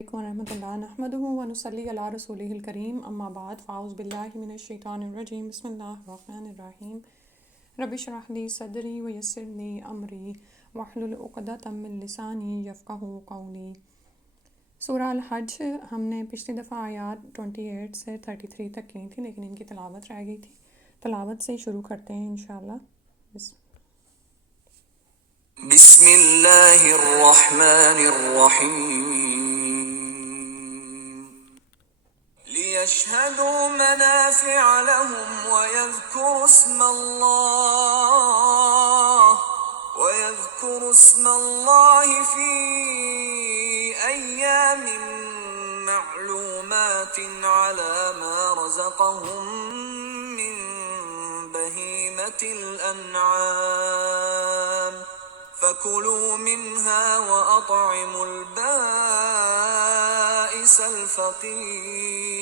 علیکم ورحمۃ اللہ نحمدہ ونصلی علی رسولہ الکریم اما بعد فاعوذ باللہ من الشیطان الرجیم بسم اللہ الرحمن الرحیم رب اشرح لی صدری ویسر لی امری واحلل عقدۃ من لسانی یفقہوا قولی۔ سورہ الحج ہم نے پچھلی دفعہ آیات 28 سے 33 تک کی تھی، لیکن ان کی تلاوت رہ گئی تھی۔ تلاوت سے شروع کرتے ہیں انشاءاللہ۔ بسم اللہ الرحمن الرحیم لیشہدوا منافع لهم ويذكروا اسم الله في أيام معلومات على ما رزقهم من بهيمة الأنعام فكلوا منها وأطعموا البائس الفقير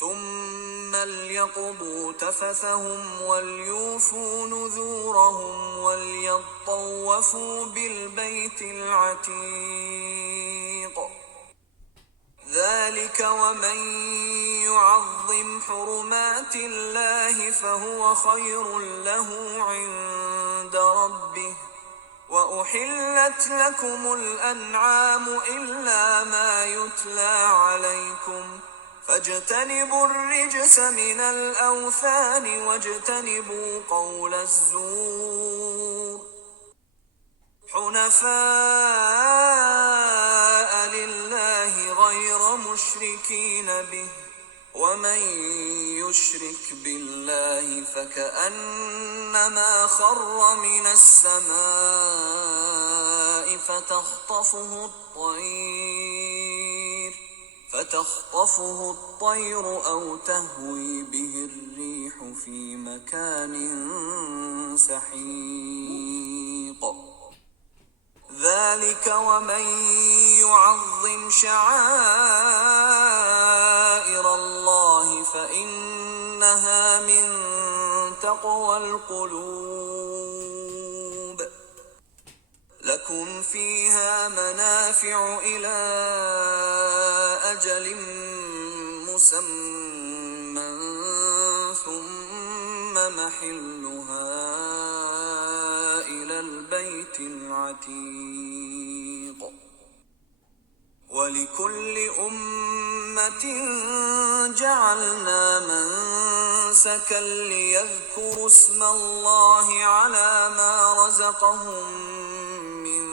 ثم ليقضوا تفثهم وليوفوا نذورهم وليطوفوا بالبيت العتيق ذلك ومن يعظم حرمات الله فهو خير له عند ربه وأحلت لكم الأنعام إلا ما يتلى عليكم فاجتنبوا الرجس من الأوثان واجتنبوا قول الزور حنفاء لله غير مشركين به ومن يشرك بالله فكأنما خر من السماء فتخطفه الطير أو تهوي به الريح في مكان سحيق ذلك ومن يعظم شعائر الله فإنها من تقوى القلوب لكم فيها منافع إلى أجل مسمى ثم محلها إلى البيت العتيق ولكل أمة جعلنا منسكا ليذكروا اسم الله على ما رزقهم من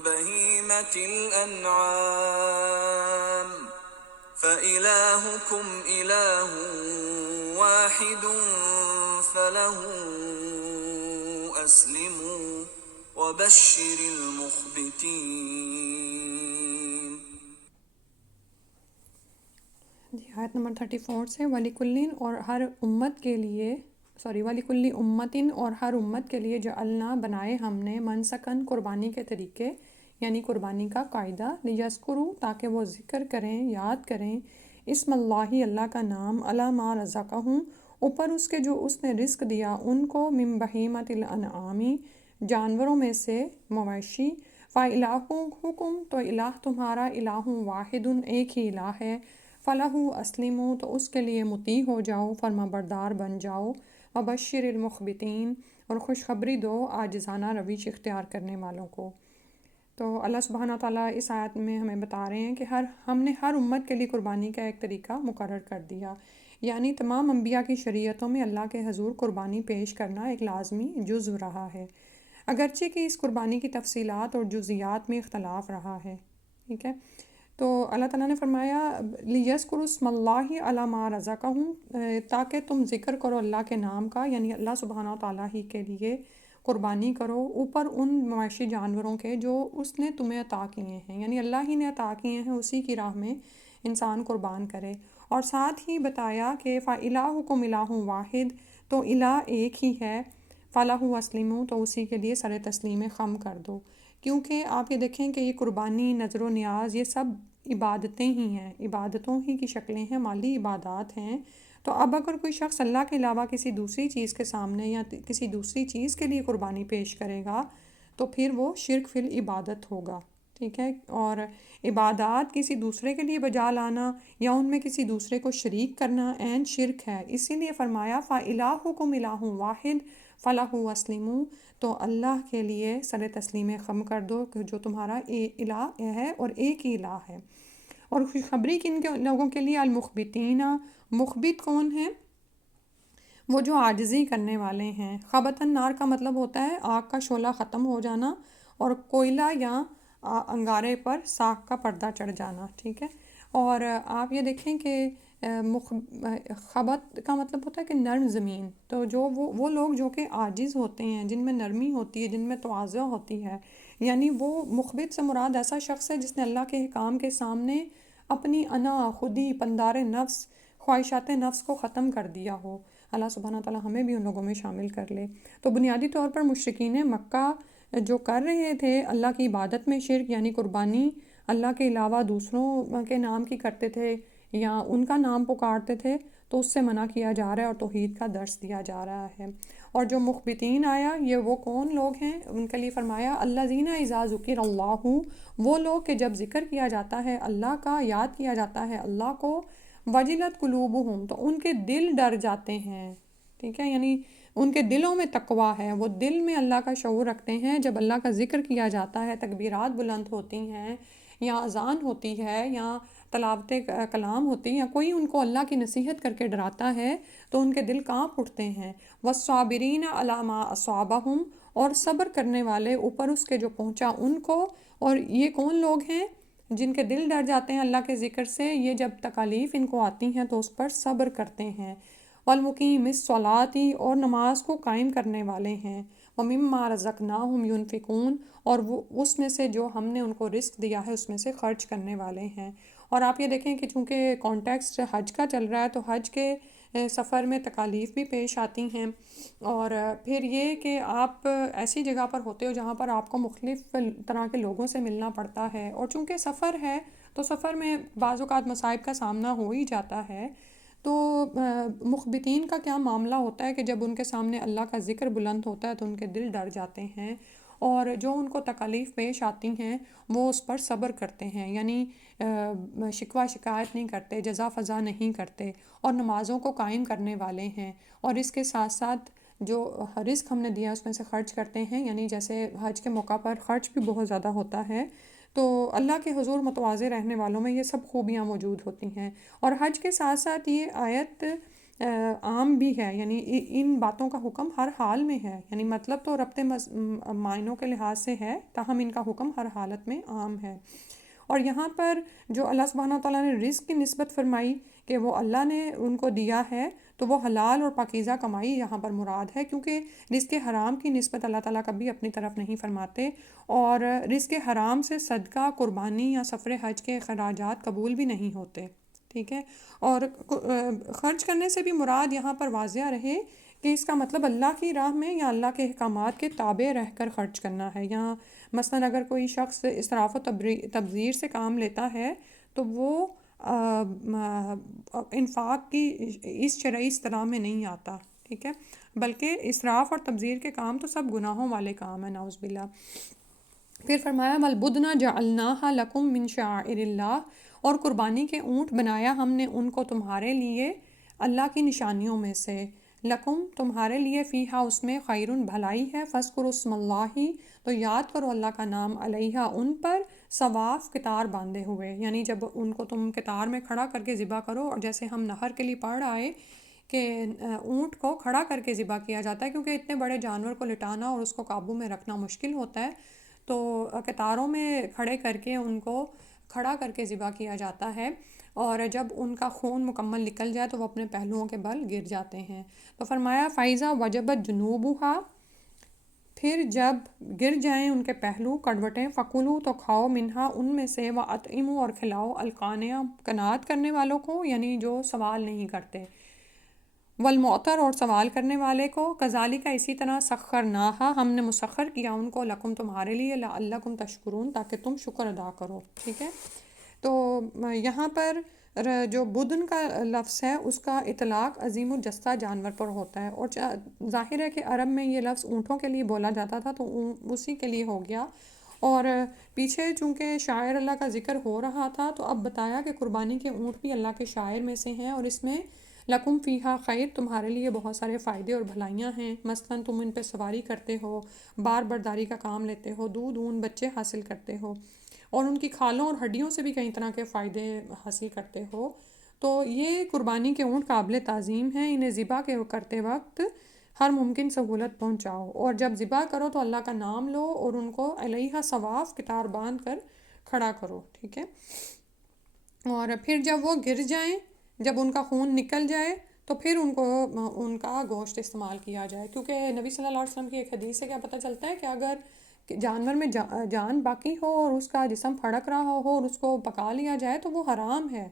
بهيمة الأنعام فإلهكم إله واحد فله أسلموا وبشر المخبتين۔ آیت نمبر 34 سے وَلِكُلٍّ اور ہر امت کے لیے وَلِكُلِّ أُمَّةٍ اور ہر امت کے لیے جعلنا بنائے ہم نے منسکن قربانی کے طریقے، یعنی قربانی کا قاعدہ، لیذکروا تاکہ وہ ذکر کریں، یاد کریں، اسم اللہ اللہ کا نام، علی ما رزقہم اوپر اس کے جو اس نے رزق دیا ان کو، من بہیمۃ الانعام جانوروں میں سے مویشی، فَإِلَٰهُکُمْ تو الہ تمہارا، الہ واحد ایک ہی الہ ہے، فَلَهُ أَسْلِمُوا تو اس کے لیے مطیع ہو جاؤ، فرما بردار بن جاؤ، وَبَشِّرِ الْمُخْبِتِينَ اور خوشخبری دو عاجزانہ رویش اختیار کرنے والوں کو۔ تو اللہ سبحانہ تعالیٰ اس آیت میں ہمیں بتا رہے ہیں کہ ہم نے ہر امت کے لیے قربانی کا ایک طریقہ مقرر کر دیا، یعنی تمام انبیاء کی شریعتوں میں اللہ کے حضور قربانی پیش کرنا ایک لازمی جزو رہا ہے، اگرچہ کہ اس قربانی کی تفصیلات اور جزیات میں اختلاف رہا ہے۔ ٹھیک ہے، تو اللہ تعالیٰ نے فرمایا لیذکروا اسم اللہ علی ما رزقہم تاکہ تم ذکر کرو اللہ کے نام کا، یعنی اللہ سبحانہ تعالیٰ ہی کے لیے قربانی کرو اوپر ان مویشی جانوروں کے جو اس نے تمہیں عطا کیے ہیں، یعنی اللہ ہی نے عطا کیے ہیں، اسی کی راہ میں انسان قربان کرے۔ اور ساتھ ہی بتایا کہ فَإِلَٰهُكُمْ إِلَٰهٌ وَاحِدٌ تو الہ ایک ہی ہے، فَلَهُ أَسْلِمُوا تو اسی کے لیے سر تسلیم خم کر دو، کیونکہ آپ یہ دیکھیں کہ یہ قربانی، نذر و نیاز، یہ سب عبادتیں ہی ہیں، عبادتوں ہی کی شکلیں ہیں، مالی عبادات ہیں۔ تو اب اگر کوئی شخص اللہ کے علاوہ کسی دوسری چیز کے سامنے یا کسی دوسری چیز کے لیے قربانی پیش کرے گا تو پھر وہ شرک فی العبادت ہوگا۔ ٹھیک ہے، اور عبادات کسی دوسرے کے لیے بجا لانا یا ان میں کسی دوسرے کو شریک کرنا عین شرک ہے۔ اسی لیے فرمایا فَإِلَٰهُكُمْ إِلَٰهٌ وَاحِدٌ فَلَهُ أَسْلِمُوا، تو اللہ کے لیے سر تسلیم خم کر دو کہ جو تمہارا الہ ہے اور ایک ہی الہ ہے۔ اور خوشخبری کن کے لوگوں کے لیے؟ المخبتین، مخبت کون ہیں؟ وہ جو عاجزی کرنے والے ہیں۔ خبط النار کا مطلب ہوتا ہے آگ کا شعلہ ختم ہو جانا اور کوئلہ یا انگارے پر ساکھ کا پردہ چڑھ جانا، ٹھیک ہے۔ اور آپ یہ دیکھیں کہ خبط کا مطلب ہوتا ہے کہ نرم زمین، تو جو وہ لوگ جو کہ عاجز ہوتے ہیں، جن میں نرمی ہوتی ہے، جن میں تواضع ہوتی ہے، یعنی وہ مخبت سے مراد ایسا شخص ہے جس نے اللہ کے احکام کے سامنے اپنی انا، خودی، پندار نفس، خواہشات نفس کو ختم کر دیا ہو۔ اللہ سبحانہ تعالیٰ ہمیں بھی ان لوگوں میں شامل کر لے۔ تو بنیادی طور پر مشرکین مکہ جو کر رہے تھے اللہ کی عبادت میں شرک، یعنی قربانی اللہ کے علاوہ دوسروں کے نام کی کرتے تھے یا ان کا نام پکارتے تھے، تو اس سے منع کیا جا رہا ہے اور توحید کا درس دیا جا رہا ہے۔ اور جو مخبتین آیا، یہ وہ کون لوگ ہیں؟ ان کے لیے فرمایا الذین اذا ذکر اللہ، وہ لوگ کہ جب ذکر کیا جاتا ہے اللہ کا، یاد کیا جاتا ہے اللہ کو، وجلت قلوبہم، تو ان کے دل ڈر جاتے ہیں، ٹھیک ہے، یعنی ان کے دلوں میں تقویٰ ہے، وہ دل میں اللہ کا شعور رکھتے ہیں۔ جب اللہ کا ذکر کیا جاتا ہے، تکبیرات بلند ہوتی ہیں یا اذان ہوتی ہے یا تلاوت کلام ہوتی ہے یا کوئی ان کو اللہ کی نصیحت کر کے ڈراتا ہے، تو ان کے دل کانپ اٹھتے ہیں۔ والصابرین علی ما اصابہم، اور صبر کرنے والے اوپر اس کے جو پہنچا ان کو۔ اور یہ کون لوگ ہیں جن کے دل ڈر جاتے ہیں اللہ کے ذکر سے؟ یہ جب تکالیف ان کو آتی ہیں تو اس پر صبر کرتے ہیں۔ والمقیم الصلاۃ، اور نماز کو قائم کرنے والے ہیں۔ ومما رزقناہم ينفقون، اور وہ اس میں سے جو ہم نے ان کو رزق دیا ہے اس میں سے خرچ کرنے والے ہیں۔ اور آپ یہ دیکھیں کہ چونکہ کانٹیکسٹ حج کا چل رہا ہے، تو حج کے سفر میں تکالیف بھی پیش آتی ہیں، اور پھر یہ کہ آپ ایسی جگہ پر ہوتے ہو جہاں پر آپ کو مختلف طرح کے لوگوں سے ملنا پڑتا ہے، اور چونکہ سفر ہے تو سفر میں بعض اوقات مصائب کا سامنا ہو ہی جاتا ہے۔ تو مخبتین کا کیا معاملہ ہوتا ہے کہ جب ان کے سامنے اللہ کا ذکر بلند ہوتا ہے تو ان کے دل ڈر جاتے ہیں، اور جو ان کو تکالیف پیش آتی ہیں وہ اس پر صبر کرتے ہیں، یعنی شکوہ شکایت نہیں کرتے، جزا فضا نہیں کرتے، اور نمازوں کو قائم کرنے والے ہیں، اور اس کے ساتھ ساتھ جو رزق ہم نے دیا اس میں سے خرچ کرتے ہیں، یعنی جیسے حج کے موقع پر خرچ بھی بہت زیادہ ہوتا ہے۔ تو اللہ کے حضور متواضع رہنے والوں میں یہ سب خوبیاں موجود ہوتی ہیں۔ اور حج کے ساتھ ساتھ یہ آیت عام بھی ہے، یعنی ان باتوں کا حکم ہر حال میں ہے، یعنی مطلب تو ربط معنوں کے لحاظ سے ہے، تاہم ان کا حکم ہر حالت میں عام ہے۔ اور یہاں پر جو اللہ سبحانہ تعالیٰ نے رزق کی نسبت فرمائی کہ وہ اللہ نے ان کو دیا ہے، تو وہ حلال اور پاکیزہ کمائی یہاں پر مراد ہے، کیونکہ رزق حرام کی نسبت اللہ تعالیٰ کبھی اپنی طرف نہیں فرماتے، اور رزق حرام سے صدقہ، قربانی یا سفر حج کے اخراجات قبول بھی نہیں ہوتے، ٹھیک ہے۔ اور خرچ کرنے سے بھی مراد یہاں پر واضح رہے کہ اس کا مطلب اللہ کی راہ میں یا اللہ کے احکامات کے تابع رہ کر خرچ کرنا ہے۔ یا مثلا اگر کوئی شخص اسراف و تبذیر سے کام لیتا ہے تو وہ انفاق کی اس شرعی اصطلاح میں نہیں آتا، ٹھیک ہے، بلکہ اسراف اور تبذیر کے کام تو سب گناہوں والے کام ہیں، نعوذ باللہ۔ پھر فرمایا وَالْبُدْنَ جَعَلْنَاهَا لَكُم مِّن شَعَائِرِ اللَّهِ، اور قربانی کے اونٹ بنایا ہم نے ان کو تمہارے لیے اللہ کی نشانیوں میں سے، لکم تمہارے لیے، فیہا اس میں، خیرن بھلائی ہے، فاذکروا اسم اللہ تو یاد کرو اللہ کا نام، علیہا ان پر، صواف قطار باندھے ہوئے، یعنی جب ان کو تم قطار میں کھڑا کر کے ذبح کرو، اور جیسے ہم نہر کے لیے پڑھ آئے کہ اونٹ کو کھڑا کر کے ذبح کیا جاتا ہے، کیونکہ اتنے بڑے جانور کو لٹانا اور اس کو قابو میں رکھنا مشکل ہوتا ہے، تو قطاروں میں کھڑے کر کے ان کو کھڑا کر کے ذبح کیا جاتا ہے، اور جب ان کا خون مکمل نکل جائے تو وہ اپنے پہلوؤں کے بل گر جاتے ہیں۔ تو فرمایا فَإِذَا وَجَبَتْ جُنُوبُهَا، پھر جب گر جائیں ان کے پہلو، کڑوٹیں، فَكُلُوا تو کھاؤ، منہا ان میں سے، وَأَطْعِمُوا اور کھلاؤ، القانع قناعت کرنے والوں کو، یعنی جو سوال نہیں کرتے، والمعتر اور سوال کرنے والے کو، کذالک اسی طرح، سخرناہا ہم نے مسخر کیا ان کو، لکم تمہارے لیے، لعلکم تشکرون تاکہ تم شکر ادا کرو، ٹھیک ہے۔ تو یہاں پر جو بدن کا لفظ ہے اس کا اطلاق عظیم الجثہ جانور پر ہوتا ہے، اور ظاہر ہے کہ عرب میں یہ لفظ اونٹوں کے لیے بولا جاتا تھا تو اسی کے لیے ہو گیا، اور پیچھے چونکہ شاعر اللہ کا ذکر ہو رہا تھا تو اب بتایا کہ قربانی کے اونٹ بھی اللہ کے شاعر میں سے ہیں، اور اس میں لکم فیہا خیر، تمہارے لیے بہت سارے فائدے اور بھلائیاں ہیں، مثلاً تم ان پہ سواری کرتے ہو، بار برداری کا کام لیتے ہو، دودھ اون بچے حاصل کرتے ہو، اور ان کی کھالوں اور ہڈیوں سے بھی کئی طرح کے فائدے حاصل کرتے ہو۔ تو یہ قربانی کے اونٹ قابل تعظیم ہیں، انہیں ذبح کرتے وقت ہر ممکن سہولت پہنچاؤ، اور جب ذبح کرو تو اللہ کا نام لو اور ان کو علیہ ثواف قطار باندھ کر کھڑا کرو، ٹھیک ہے۔ اور پھر جب وہ گر جائیں، جب ان کا خون نکل جائے تو پھر ان کو ان کا گوشت استعمال کیا جائے، کیونکہ نبی صلی اللہ علیہ وسلم کی ایک حدیث سے کیا پتہ چلتا ہے کہ اگر جانور میں جان باقی ہو اور اس کا جسم پھڑک رہا ہو اور اس کو پکا لیا جائے تو وہ حرام ہے،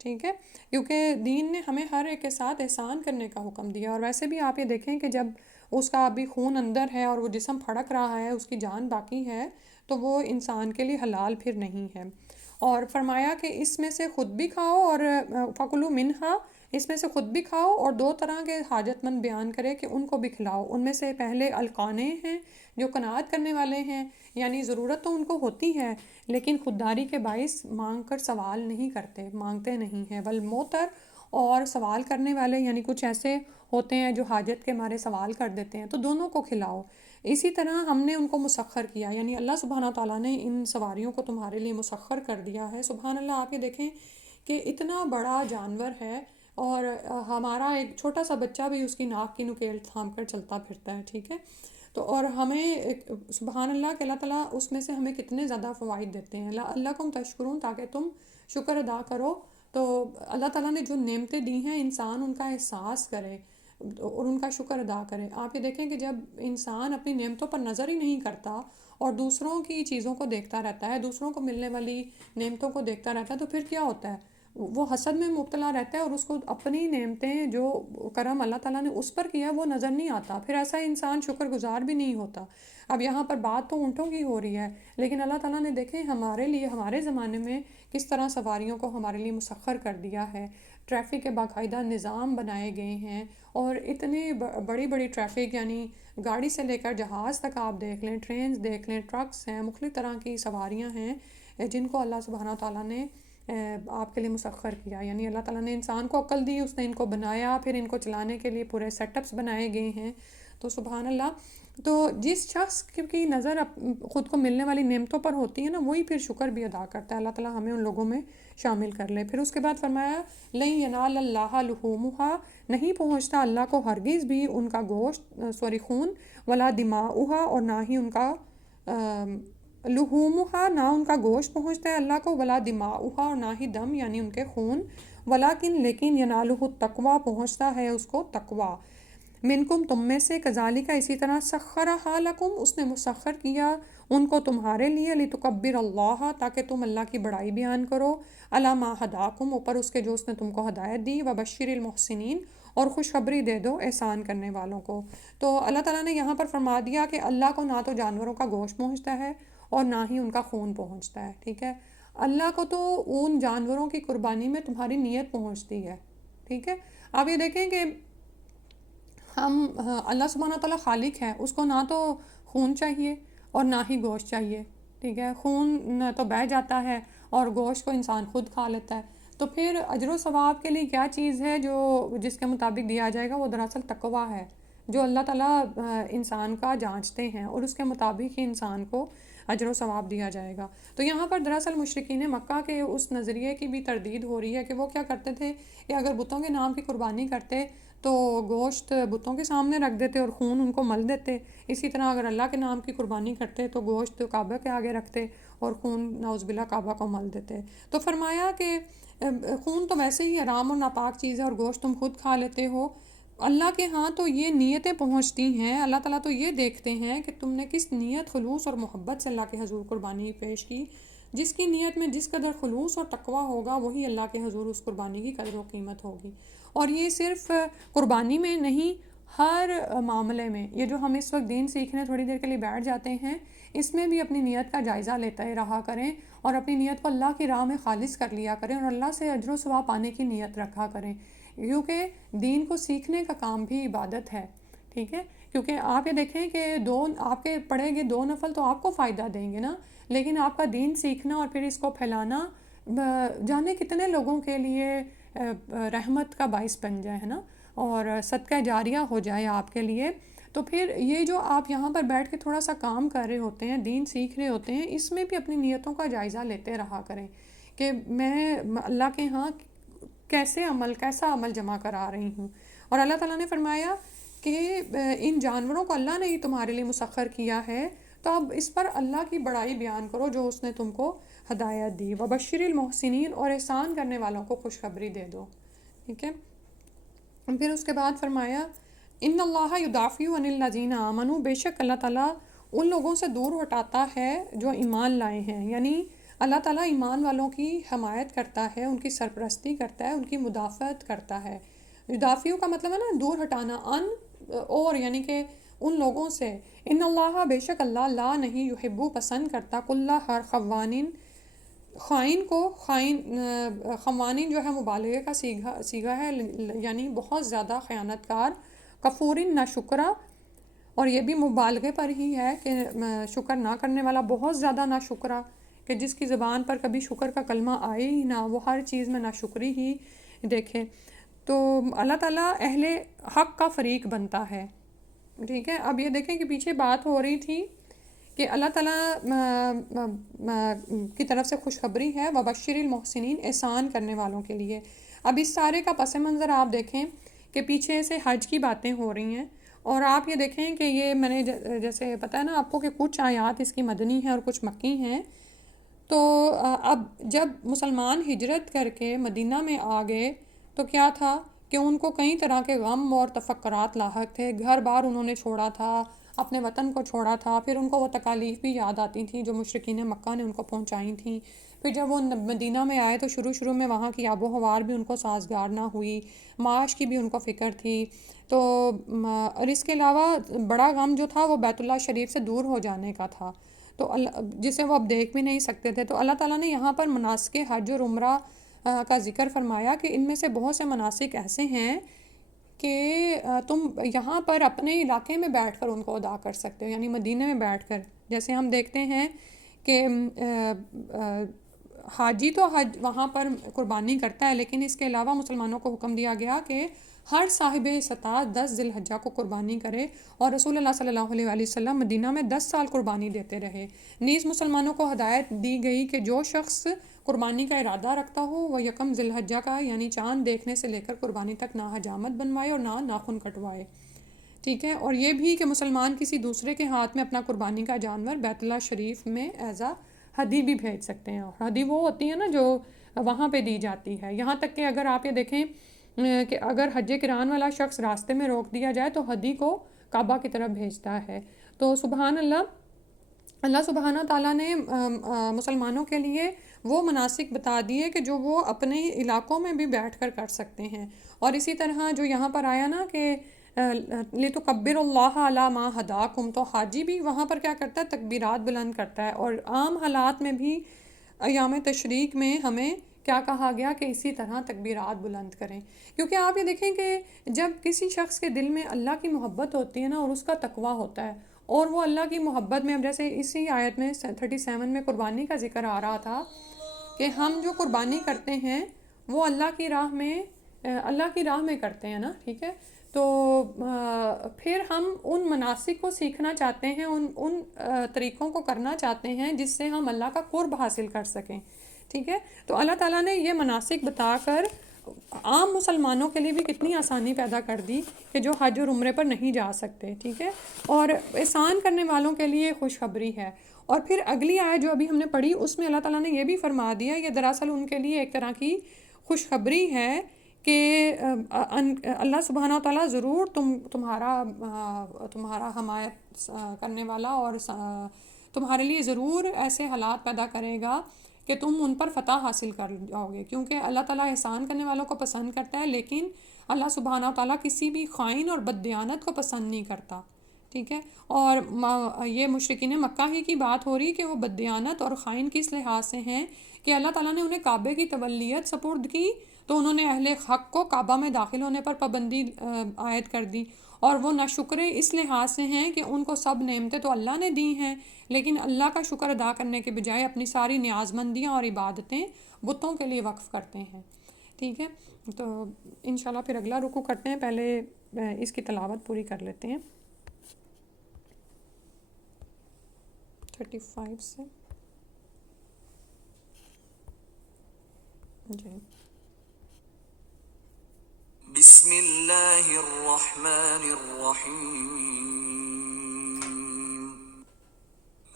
ٹھیک ہے، کیونکہ دین نے ہمیں ہر ایک کے ساتھ احسان کرنے کا حکم دیا۔ اور ویسے بھی آپ یہ دیکھیں کہ جب اس کا ابھی خون اندر ہے اور وہ جسم پھڑک رہا ہے، اس کی جان باقی ہے، تو وہ انسان کے لیے حلال پھر نہیں ہے۔ اور فرمایا کہ اس میں سے خود بھی کھاؤ اور فَكُلُوا مِنْهَا، اس میں سے خود بھی کھاؤ، اور دو طرح کے حاجت مند بیان کرے کہ ان کو بھی کھلاؤ۔ ان میں سے پہلے القانے ہیں جو قناعت کرنے والے ہیں، یعنی ضرورت تو ان کو ہوتی ہے لیکن خودداری کے باعث مانگ کر سوال نہیں کرتے، مانگتے نہیں ہیں، والموتر، اور سوال کرنے والے یعنی کچھ ایسے ہوتے ہیں جو حاجت کے مارے سوال کر دیتے ہیں، تو دونوں کو کھلاؤ۔ اسی طرح ہم نے ان کو مسخر کیا، یعنی اللہ سبحانہ تعالیٰ نے ان سواریوں کو تمہارے لیے مسخر کر دیا ہے۔ سبحان اللہ، آپ یہ دیکھیں کہ اتنا بڑا جانور ہے اور ہمارا ایک چھوٹا سا بچہ بھی اس کی ناک کی نکیل تھام کر چلتا پھرتا ہے، ٹھیک ہے۔ تو اور ہمیں سبحان اللہ کہ اللہ تعالیٰ اس میں سے ہمیں کتنے زیادہ فوائد دیتے ہیں۔ اللہ کو تشکرون، تاکہ تم شکر ادا کرو۔ تو اللہ تعالیٰ نے جو نعمتیں دی ہیں انسان ان کا احساس کرے اور ان کا شکر ادا کرے۔ آپ یہ دیکھیں کہ جب انسان اپنی نعمتوں پر نظر ہی نہیں کرتا اور دوسروں کی چیزوں کو دیکھتا رہتا ہے، دوسروں کو ملنے والی نعمتوں کو دیکھتا رہتا ہے، تو پھر کیا ہوتا ہے؟ وہ حسد میں مبتلا رہتا ہے اور اس کو اپنی نعمتیں جو کرم اللہ تعالیٰ نے اس پر کیا وہ نظر نہیں آتا، پھر ایسا انسان شکر گزار بھی نہیں ہوتا۔ اب یہاں پر بات تو اونٹوں کی ہو رہی ہے، لیکن اللہ تعالیٰ نے دیکھیں ہمارے لیے ہمارے زمانے میں کس طرح سواریوں کو ہمارے لیے مسخر کر دیا ہے۔ ٹریفک کے باقاعدہ نظام بنائے گئے ہیں، اور اتنی بڑی بڑی ٹریفک، یعنی گاڑی سے لے کر جہاز تک آپ دیکھ لیں، ٹرینز دیکھ لیں، ٹرکس ہیں، مختلف طرح کی سواریاں ہیں جن کو اللہ سبحانہ تعالیٰ نے آپ کے لیے مسخر کیا۔ یعنی اللہ تعالیٰ نے انسان کو عقل دی، اس نے ان کو بنایا، پھر ان کو چلانے کے لیے پورے سیٹ اپس بنائے گئے ہیں۔ تو سبحان اللہ، تو جس شخص کی نظر خود کو ملنے والی نعمتوں پر ہوتی ہے نا، وہی پھر شکر بھی ادا کرتا ہے۔ اللہ تعالیٰ ہمیں ان لوگوں میں شامل کر لے۔ پھر اس کے بعد فرمایا لَن يَنَالَ اللَّهَ لُحُومُهَا، نہیں پہنچتا اللہ کو ہرگز بھی ان کا گوشت، خون، ولا دماؤها، اور نہ ہی ان کا لحومها، نہ ان کا گوشت پہنچتا ہے اللہ کو، ولا دماؤها، اور نہ ہی دم یعنی ان کے خون، ولیکن لیکن ینالہ التقویٰ، پہنچتا ہے اس کو تقویٰ، منکم تم میں سے، کذالک اسی طرح، سخرھا لکم، اس نے مسخر کیا ان کو تمہارے لیے، لتکبر اللہ، تاکہ تم اللہ کی بڑائی بیان کرو، علی ما ھداکم، اوپر اس کے جو اس نے تم کو ہدایت دی، وبشر المحسنین، اور خوشخبری دے دو احسان کرنے والوں کو۔ تو اللہ تعالیٰ نے یہاں پر فرما دیا کہ اللہ کو نہ تو جانوروں کا گوشت پہنچتا ہے اور نہ ہی ان کا خون پہنچتا ہے، ٹھیک ہے۔ اللہ کو تو ان جانوروں کی قربانی میں تمہاری نیت پہنچتی ہے، ٹھیک ہے۔ آپ یہ دیکھیں کہ ہم اللہ سبحانہ تعالیٰ خالق ہے، اس کو نہ تو خون چاہیے اور نہ ہی گوشت چاہیے، ٹھیک ہے۔ خون تو بہہ جاتا ہے اور گوشت کو انسان خود کھا لیتا ہے، تو پھر اجر و ثواب کے لیے کیا چیز ہے جو جس کے مطابق دیا جائے گا؟ وہ دراصل تقویٰ ہے، جو اللہ تعالیٰ انسان کا جانچتے ہیں اور اس کے مطابق ہی انسان کو اجر و ثواب دیا جائے گا۔ تو یہاں پر دراصل مشرکین مکہ کے اس نظریے کی بھی تردید ہو رہی ہے کہ وہ کیا کرتے تھے کہ اگر بتوں کے نام کی قربانی کرتے تو گوشت بتوں کے سامنے رکھ دیتے اور خون ان کو مل دیتے، اسی طرح اگر اللہ کے نام کی قربانی کرتے تو گوشت کعبہ کے آگے رکھتے اور خون نعوذ باللہ کعبہ کو مل دیتے۔ تو فرمایا کہ خون تو ویسے ہی حرام اور ناپاک چیز ہے اور گوشت تم خود کھا لیتے ہو، اللہ کے ہاں تو یہ نیتیں پہنچتی ہیں، اللہ تعالیٰ تو یہ دیکھتے ہیں کہ تم نے کس نیت، خلوص اور محبت سے اللہ کے حضور قربانی پیش کی۔ جس کی نیت میں جس قدر خلوص اور تقویٰ ہوگا وہی اللہ کے حضور اس قربانی کی قدر و قیمت ہوگی۔ اور یہ صرف قربانی میں نہیں، ہر معاملے میں، یہ جو ہم اس وقت دین سیکھنے تھوڑی دیر کے لیے بیٹھ جاتے ہیں، اس میں بھی اپنی نیت کا جائزہ لیتے رہا کریں اور اپنی نیت کو اللہ کی راہ میں خالص کر لیا کریں اور اللہ سے اجر و ثواب پانے کی نیت رکھا کریں، کیونکہ دین کو سیکھنے کا کام بھی عبادت ہے، ٹھیک ہے۔ کیونکہ آپ یہ دیکھیں کہ آپ کے پڑھے گے 2 نفل تو آپ کو فائدہ دیں گے نا، لیکن آپ کا دین سیکھنا اور پھر اس کو پھیلانا جانے کتنے لوگوں کے لیے رحمت کا باعث بن جائے، ہے نا، اور صدقہ جاریہ ہو جائے آپ کے لیے۔ تو پھر یہ جو آپ یہاں پر بیٹھ کے تھوڑا سا کام کر رہے ہوتے ہیں، دین سیکھ رہے ہوتے ہیں، اس میں بھی اپنی نیتوں کا جائزہ لیتے رہا کریں کہ میں اللہ کے ہاں کیسا عمل جمع کرا رہی ہوں۔ اور اللہ تعالیٰ نے فرمایا کہ ان جانوروں کو اللہ نے ہی تمہارے لیے مسخر کیا ہے، تو اب اس پر اللہ کی بڑائی بیان کرو جو اس نے تم کو ہدایت دی۔ وبشر المحسنین، اور احسان کرنے والوں کو خوشخبری دے دو، ٹھیک ہے۔ پھر اس کے بعد فرمایا ان اللہ یدافع عن الذین آمنوا، بے شک اللہ تعالیٰ ان لوگوں سے دور ہٹاتا ہے جو ایمان لائے ہیں، یعنی اللہ تعالیٰ ایمان والوں کی حمایت کرتا ہے، ان کی سرپرستی کرتا ہے، ان کی مدافعت کرتا ہے۔ یدافع کا مطلب ہے نا دور ہٹانا، اور یعنی کہ ان لوگوں سے، ان اللہ بے شک اللہ لا نہیں یحبو پسند کرتا کل ہر خوانین، خائن کو، خوانین جو ہے مبالغے کا صیغہ ہے، یعنی بہت زیادہ خیانت کار، کفورن نہ شکرا، اور یہ بھی مبالغے پر ہی ہے کہ شکر نہ کرنے والا، بہت زیادہ نہ شکرا، کہ جس کی زبان پر کبھی شکر کا کلمہ آئے ہی نہ، وہ ہر چیز میں نہ شکری ہی دیکھے۔ تو اللہ تعالیٰ اہل حق کا فریق بنتا ہے، ٹھیک ہے۔ اب یہ دیکھیں کہ پیچھے بات ہو رہی تھی کہ اللہ تعالیٰ کی طرف سے خوشخبری ہے وبشر المحسنین، احسان کرنے والوں کے لیے۔ اب اس سارے کا پس منظر آپ دیکھیں کہ پیچھے سے حج کی باتیں ہو رہی ہیں، اور آپ یہ دیکھیں کہ یہ میں نے جیسے پتہ ہے نا آپ کو کہ کچھ آیات اس کی مدنی ہیں اور کچھ مکی ہیں۔ تو اب جب مسلمان ہجرت کر کے مدینہ میں آ گئے تو کیا تھا کہ ان کو کئی طرح کے غم اور تفکرات لاحق تھے، گھر بار انہوں نے چھوڑا تھا، اپنے وطن کو چھوڑا تھا، پھر ان کو وہ تکالیف بھی یاد آتی تھیں جو مشرکین مکہ نے ان کو پہنچائی تھیں۔ پھر جب وہ مدینہ میں آئے تو شروع میں وہاں کی آب و ہوا بھی ان کو سازگار نہ ہوئی، معاش کی بھی ان کو فکر تھی، تو اور اس کے علاوہ بڑا غم جو تھا وہ بیت اللہ شریف سے دور ہو جانے کا تھا، تو جسے وہ اب دیکھ بھی نہیں سکتے تھے۔ تو اللہ تعالیٰ نے یہاں پر مناسک حج اور عمرہ کا ذکر فرمایا کہ ان میں سے بہت سے مناسک ایسے ہیں کہ تم یہاں پر اپنے علاقے میں بیٹھ کر ان کو ادا کر سکتے ہو، یعنی مدینہ میں بیٹھ کر۔ جیسے ہم دیکھتے ہیں کہ حاجی تو حج وہاں پر قربانی کرتا ہے، لیکن اس کے علاوہ مسلمانوں کو حکم دیا گیا کہ ہر صاحب استطاعت 10 ذی الحجہ کو قربانی کرے، اور رسول اللہ صلی اللہ علیہ وسلم مدینہ میں 10 سال قربانی دیتے رہے۔ نیز مسلمانوں کو ہدایت دی گئی کہ جو شخص قربانی کا ارادہ رکھتا ہو وہ یکم ذی الحجہ کا یعنی چاند دیکھنے سے لے کر قربانی تک نہ حجامت بنوائے اور نہ ناخن کٹوائے، ٹھیک ہے۔ اور یہ بھی کہ مسلمان کسی دوسرے کے ہاتھ میں اپنا قربانی کا جانور بیت اللہ شریف میں ایز اے ہدی بھی بھیج سکتے ہیں، اور ہدی وہ ہوتی ہے نا جو وہاں پہ دی جاتی ہے۔ یہاں تک کہ اگر آپ یہ دیکھیں کہ اگر حج کران والا شخص راستے میں روک دیا جائے تو ہدی کو کعبہ کی طرف بھیجتا ہے۔ تو سبحان اللہ سبحانہ تعالیٰ نے مسلمانوں کے لیے وہ مناسک بتا دیے کہ جو وہ اپنے علاقوں میں بھی بیٹھ کر کر سکتے ہیں۔ اور اسی طرح جو یہاں پر آیا نا کہ لِتُكَبِّرُ اللَّهَ عَلَى مَا هَدَاكُمْ، تو حاجی بھی وہاں پر کیا کرتا ہے، تکبیرات بلند کرتا ہے۔ اور عام حالات میں بھی ایام تشریق میں ہمیں کیا کہا گیا کہ اسی طرح تکبیرات بلند کریں، کیونکہ آپ یہ دیکھیں کہ جب کسی شخص کے دل میں اللہ کی محبت ہوتی ہے نا اور اس کا تقویٰ ہوتا ہے، اور وہ اللہ کی محبت میں، اب جیسے اسی آیت میں 37 میں قربانی کا ذکر آ رہا تھا کہ ہم جو قربانی کرتے ہیں وہ اللہ کی راہ میں کرتے ہیں نا، ٹھیک ہے۔ تو پھر ہم ان مناسک کو سیکھنا چاہتے ہیں، ان طریقوں کو کرنا چاہتے ہیں جس سے ہم اللہ کا قرب حاصل کر سکیں، ٹھیک ہے۔ تو اللہ تعالیٰ نے یہ مناسک بتا کر عام مسلمانوں کے لیے بھی کتنی آسانی پیدا کر دی کہ جو حج اور عمرے پر نہیں جا سکتے، ٹھیک ہے، اور احسان کرنے والوں کے لیے خوشخبری ہے۔ اور پھر اگلی آیت جو ابھی ہم نے پڑھی اس میں اللہ تعالیٰ نے یہ بھی فرما دیا، یہ دراصل ان کے لیے ایک طرح کی خوشخبری ہے کہ اللہ سبحانہ وتعالیٰ ضرور تمہارا حمایت کرنے والا اور تمہارے لیے ضرور ایسے حالات پیدا کرے گا کہ تم ان پر فتح حاصل کر جاؤ گے، کیونکہ اللہ تعالیٰ احسان کرنے والوں کو پسند کرتا ہے، لیکن اللہ سبحانہ وتعالیٰ کسی بھی خائن اور بددیانت کو پسند نہیں کرتا، ٹھیک ہے۔ اور یہ مشرکین مکہ ہی کی بات ہو رہی کہ وہ بددیانت اور خائن کس لحاظ سے ہیں کہ اللہ تعالیٰ نے انہیں کعبے کی تولیت سپرد کی تو انہوں نے اہل حق کو کعبہ میں داخل ہونے پر پابندی عائد کر دی، اور وہ ناشکرے اس لحاظ سے ہیں کہ ان کو سب نعمتیں تو اللہ نے دی ہیں، لیکن اللہ کا شکر ادا کرنے کے بجائے اپنی ساری نیازمندیاں اور عبادتیں بتوں کے لیے وقف کرتے ہیں. ٹھیک ہے، تو انشاءاللہ پھر اگلا رکوع کرتے ہیں. پہلے اس کی تلاوت پوری کر لیتے ہیں 35 سے. جی بسم اللہ الرحمن الرحیم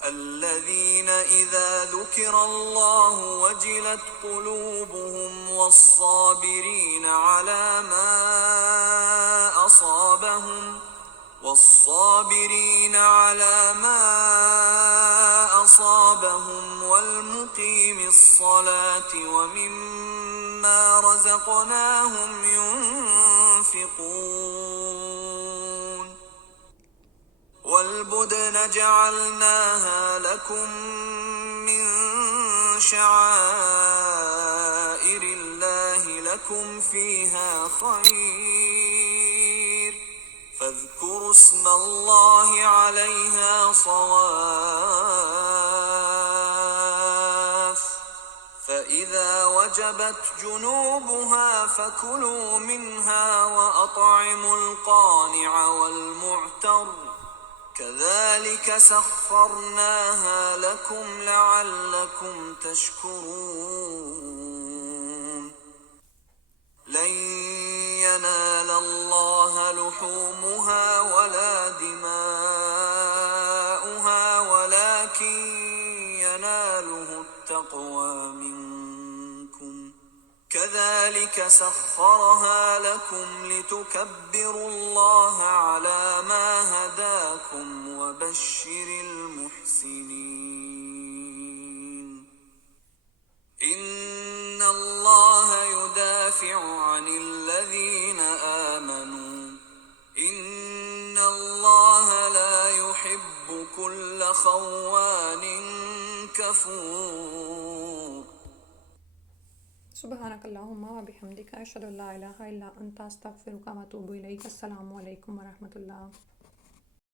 الذين إذا ذكر الله وجلت قلوبهم والصابرين على ما أصابهم والمقيم الصلاة ومما رزقناهم ينفقون والبدن جعلناها لكم من شعائر الله لكم فيها خير فاذكروا اسم الله عليها صواف فإذا وجبت جنوبها فكلوا منها وأطعموا القانع والمعتر كذلك سخرناها لكم لعلكم تشكرون لن ينال الله لحومها ولا دماؤها ولكن يناله التقوى منكم كذلك سخرها لكم لتكبروا الله على ما هداكم وبشر المحسنين إن الله يدافع عن الذين آمنوا إن الله لا يحب كل خوان كفور سبحانک اللہم و بحمدک اشہد ان لا الہ الا انت استغفرک و اتوب الیک. السلام علیکم ورحمۃ اللہ.